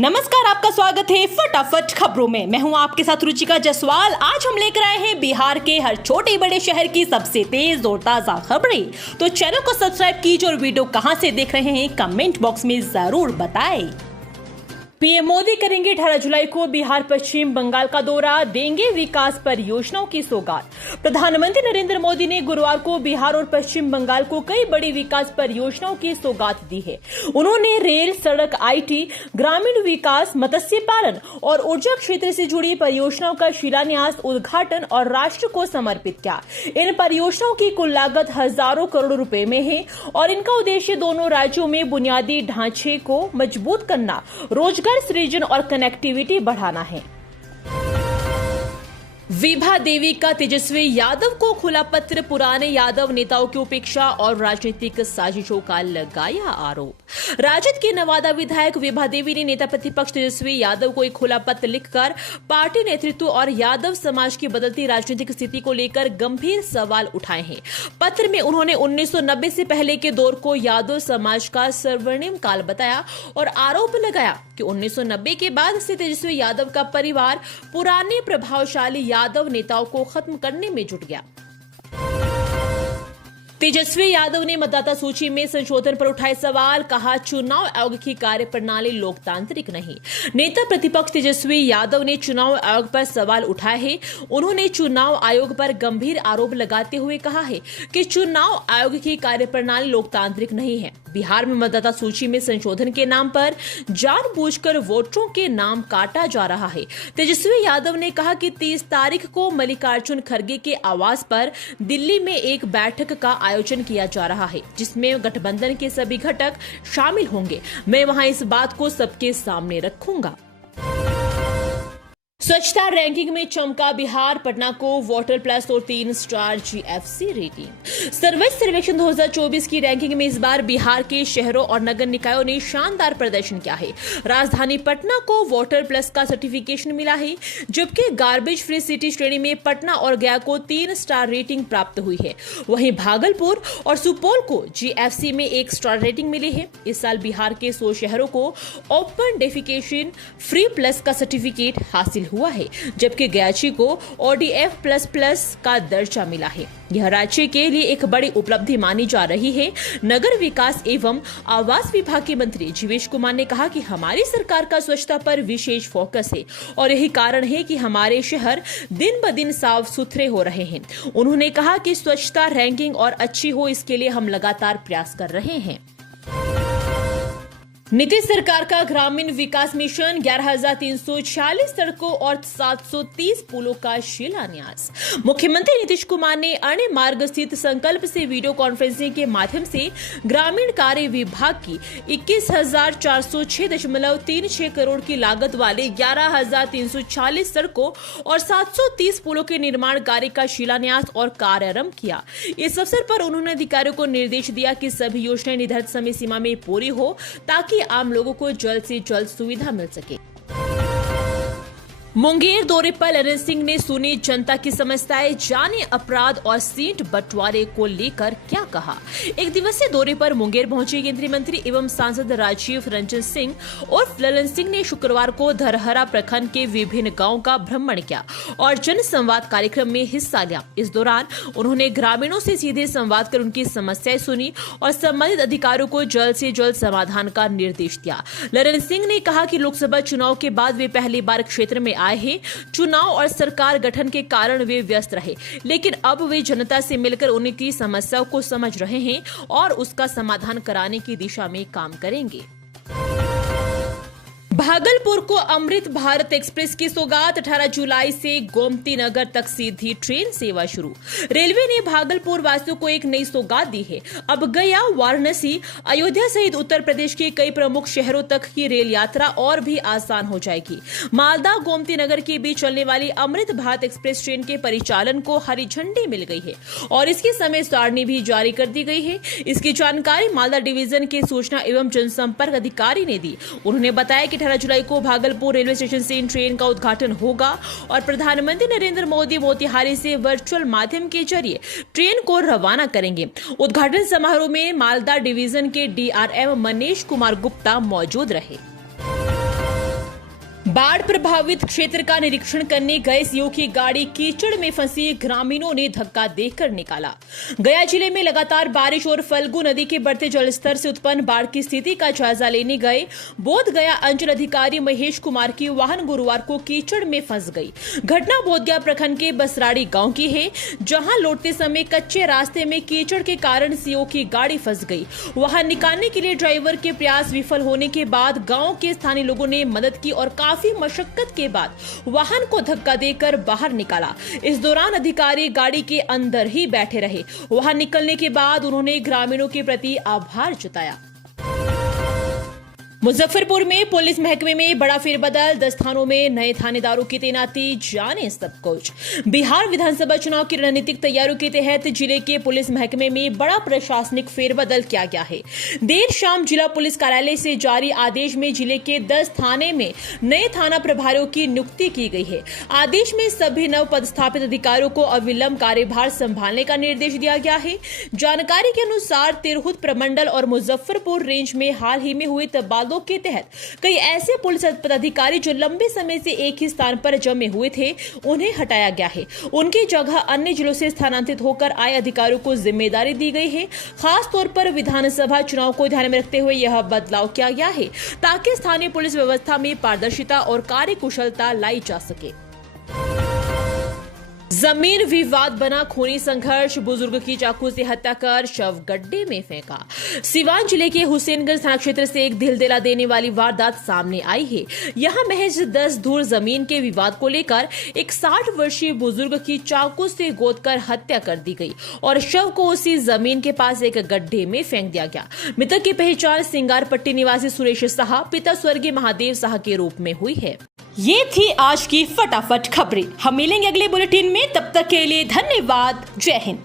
नमस्कार, आपका स्वागत है फटाफट खबरों में। मैं हूं आपके साथ रुचिका जायसवाल। आज हम लेकर आए हैं बिहार के हर छोटे बड़े शहर की सबसे तेज और ताजा खबरें। तो चैनल को सब्सक्राइब कीजिए और वीडियो कहां से देख रहे हैं कमेंट बॉक्स में जरूर बताएं। पीएम मोदी करेंगे 18 जुलाई को बिहार पश्चिम बंगाल का दौरा, देंगे विकास परियोजनाओं की सौगात। प्रधानमंत्री नरेंद्र मोदी ने गुरुवार को बिहार और पश्चिम बंगाल को कई बड़ी विकास परियोजनाओं की सौगात दी है। उन्होंने रेल, सड़क, आईटी, ग्रामीण विकास, मत्स्य पालन और ऊर्जा क्षेत्र से जुड़ी परियोजनाओं का शिलान्यास, उद्घाटन और राष्ट्र को समर्पित किया। इन परियोजनाओं की कुल लागत हजारों करोड़ रुपए में है और इनका उद्देश्य दोनों राज्यों में बुनियादी ढांचे को मजबूत करना, रोजगार सृजन और कनेक्टिविटी बढ़ाना है। विभा देवी का तेजस्वी यादव को खुला पत्र, पुराने यादव नेताओं की उपेक्षा और राजनीतिक साजिशों का लगाया आरोप। राजद के नवादा विधायक विभा देवी ने नेता प्रतिपक्ष तेजस्वी यादव को एक खुला पत्र लिखकर पार्टी नेतृत्व और यादव समाज की बदलती राजनीतिक स्थिति को लेकर गंभीर सवाल उठाए हैं। पत्र में उन्होंने 1990 से पहले के दौर को यादव समाज का स्वर्णिम काल बताया और आरोप लगाया कि 1990 के बाद से तेजस्वी यादव का परिवार पुराने प्रभावशाली यादव नेताओं को खत्म करने में जुट गया। तेजस्वी यादव ने मतदाता सूची में संशोधन पर उठाए सवाल, कहा चुनाव आयोग की कार्यप्रणाली लोकतांत्रिक नहीं। नेता प्रतिपक्ष तेजस्वी यादव ने चुनाव आयोग पर सवाल उठाए हैं। उन्होंने चुनाव आयोग पर गंभीर आरोप लगाते हुए कहा है कि चुनाव आयोग की कार्यप्रणाली लोकतांत्रिक नहीं है। बिहार में मतदाता सूची में संशोधन के नाम पर जानबूझकर वोटरों के नाम काटा जा रहा है। तेजस्वी यादव ने कहा कि 30 तारीख को मल्लिकार्जुन खड़गे के आवास पर दिल्ली में एक बैठक का आयोजन किया जा रहा है, जिसमें गठबंधन के सभी घटक शामिल होंगे। मैं वहां इस बात को सबके सामने रखूंगा। स्वच्छता रैंकिंग में चमका बिहार, पटना को वाटर प्लस और 3 स्टार जीएफसी रेटिंग। सर्वेक्षण सर्वेक्षण 2024 की रैंकिंग में इस बार बिहार के शहरों और नगर निकायों ने शानदार प्रदर्शन किया है। राजधानी पटना को वाटर प्लस का सर्टिफिकेशन मिला है, जबकि गार्बेज फ्री सिटी श्रेणी में पटना और गया को 3 स्टार रेटिंग प्राप्त हुई है। वहीं भागलपुर और सुपौल को जीएफसी में 1 स्टार रेटिंग मिली है। इस साल बिहार के 100 शहरों को ओपन डेफिकेशन फ्री प्लस का सर्टिफिकेट हासिल हुआ है, जबकि गयाची को ODF++ का दर्जा मिला है। यह राज्य के लिए एक बड़ी उपलब्धि मानी जा रही है। नगर विकास एवं आवास विभाग के मंत्री जीवेश कुमार ने कहा कि हमारी सरकार का स्वच्छता पर विशेष फोकस है और यही कारण है कि हमारे शहर दिन ब दिन साफ सुथरे हो रहे हैं। उन्होंने कहा कि स्वच्छता रैंकिंग और अच्छी हो, इसके लिए हम लगातार प्रयास कर रहे हैं। नीतीश सरकार का ग्रामीण विकास मिशन, 11,346 सड़कों और 730 पुलों का शिलान्यास। मुख्यमंत्री नीतीश कुमार ने अणे मार्ग स्थित संकल्प से वीडियो कॉन्फ्रेंसिंग के माध्यम से ग्रामीण कार्य विभाग की 21,406.36 करोड़ की लागत वाले 11,346 सड़कों और 730 पुलों के निर्माण कार्य का शिलान्यास और कार्यारंभ किया। इस अवसर पर उन्होंने अधिकारियों को निर्देश दिया कि सभी योजनाएं निर्धारित समय सीमा में पूरी हो, ताकि आम लोगों को जल्द से जल्द सुविधा मिल सके। मुंगेर दौरे पर ललन सिंह ने सुनी जनता की समस्याएं, जाने अपराध और सीट बंटवारे को लेकर क्या कहा। एक दिवसीय दौरे पर मुंगेर पहुंचे केंद्रीय मंत्री एवं सांसद राजीव रंजन सिंह और ललन सिंह ने शुक्रवार को धरहरा प्रखंड के विभिन्न गांवों का भ्रमण किया और जन संवाद कार्यक्रम में हिस्सा लिया। इस दौरान उन्होंने ग्रामीणों से सीधे संवाद कर उनकी समस्याएं सुनी और संबंधित अधिकारियों को जल्द से जल्द समाधान का निर्देश दिया। ललन सिंह ने कहा कि लोकसभा चुनाव के बाद वे पहली बार क्षेत्र में आए हैं। चुनाव और सरकार गठन के कारण वे व्यस्त रहे, लेकिन अब वे जनता से मिलकर उनकी समस्याओं को समझ रहे हैं और उसका समाधान कराने की दिशा में काम करेंगे। भागलपुर को अमृत भारत एक्सप्रेस की सौगात, 18 जुलाई से गोमती नगर तक सीधी ट्रेन सेवा शुरू। रेलवे ने भागलपुर वासियों को एक नई सौगात दी है। अब गया, वाराणसी, अयोध्या सहित उत्तर प्रदेश के कई प्रमुख शहरों तक की रेल यात्रा और भी आसान हो जाएगी। मालदा गोमती नगर के बीच चलने वाली अमृत भारत एक्सप्रेस ट्रेन के परिचालन को हरी झंडी मिल गई है और इसकी समय सारणी भी जारी कर दी गई है। इसकी जानकारी मालदा डिवीजन के सूचना एवं जनसंपर्क अधिकारी ने दी। उन्होंने बताया कि 18 जुलाई को भागलपुर रेलवे स्टेशन से इन ट्रेन का उद्घाटन होगा और प्रधानमंत्री नरेंद्र मोदी मोतिहारी से वर्चुअल माध्यम के जरिए ट्रेन को रवाना करेंगे। उद्घाटन समारोह में मालदा डिवीजन के DRM मनीष कुमार गुप्ता मौजूद रहे। बाढ़ प्रभावित क्षेत्र का निरीक्षण करने गए सीओ की गाड़ी कीचड़ में फंसी ग्रामीणों ने धक्का देकर निकाला। गया जिले में लगातार बारिश और फल्गु नदी के बढ़ते जलस्तर से उत्पन्न बाढ़ की स्थिति का जायजा लेने गए बोध गया अंचल अधिकारी महेश कुमार की वाहन गुरुवार को कीचड़ में फंस गई। घटना बोध गया प्रखंड के बसराड़ी गांव की है, जहां लौटते समय कच्चे रास्ते में कीचड़ के कारण सीओ की गाड़ी फंस गई। वहां निकालने के लिए ड्राइवर के प्रयास विफल होने के बाद गांव के स्थानीय लोगों ने मदद की और काफी मशक्कत के बाद वाहन को धक्का देकर बाहर निकाला। इस दौरान अधिकारी गाड़ी के अंदर ही बैठे रहे। वहां निकलने के बाद उन्होंने ग्रामीणों के प्रति आभार जताया। मुजफ्फरपुर में पुलिस महकमे में बड़ा फेरबदल, 10 थानों में नए थानेदारों की तैनाती, जाने सब कुछ। बिहार विधानसभा चुनाव की रणनीतिक तैयारियों के तहत जिले के पुलिस महकमे में बड़ा प्रशासनिक फेरबदल किया गया है। देर शाम जिला पुलिस कार्यालय से जारी आदेश में जिले के 10 थाने में नए थाना प्रभारियों की नियुक्ति की गई है। आदेश में सभी नव पदस्थापित अधिकारियों को अविलंब कार्यभार संभालने का निर्देश दिया गया है। जानकारी के अनुसार तिरहुत प्रमंडल और मुजफ्फरपुर रेंज में हाल ही में हुए तबादलों के तहत कई ऐसे पुलिस पदाधिकारी जो लंबे समय से एक ही स्थान पर जमे हुए थे, उन्हें हटाया गया है। उनकी जगह अन्य जिलों से स्थानांतरित होकर आए अधिकारियों को जिम्मेदारी दी गई है। खास तौर पर विधानसभा चुनाव को ध्यान में रखते हुए यह बदलाव किया गया है, ताकि स्थानीय पुलिस व्यवस्था में पारदर्शिता और कार्यकुशलता लाई जा सके। जमीन विवाद बना खूनी संघर्ष, बुजुर्ग की चाकू से हत्या कर शव गड्ढे में फेंका। सिवान जिले के हुसैनगंज थाना क्षेत्र से एक दिल दिला देने वाली वारदात सामने आई है। यहां महज 10 धूर जमीन के विवाद को लेकर एक 60 वर्षीय बुजुर्ग की चाकू से गोदकर हत्या कर दी गई और शव को उसी जमीन के पास एक गड्ढे में फेंक दिया गया। मृतक की पहचान सिंगारपट्टी निवासी सुरेश साहा, पिता स्वर्गीय महादेव साहा के रूप में हुई है। ये थी आज की फटाफट खबरें। हम मिलेंगे अगले बुलेटिन में, तब तक के लिए धन्यवाद। जय हिंद।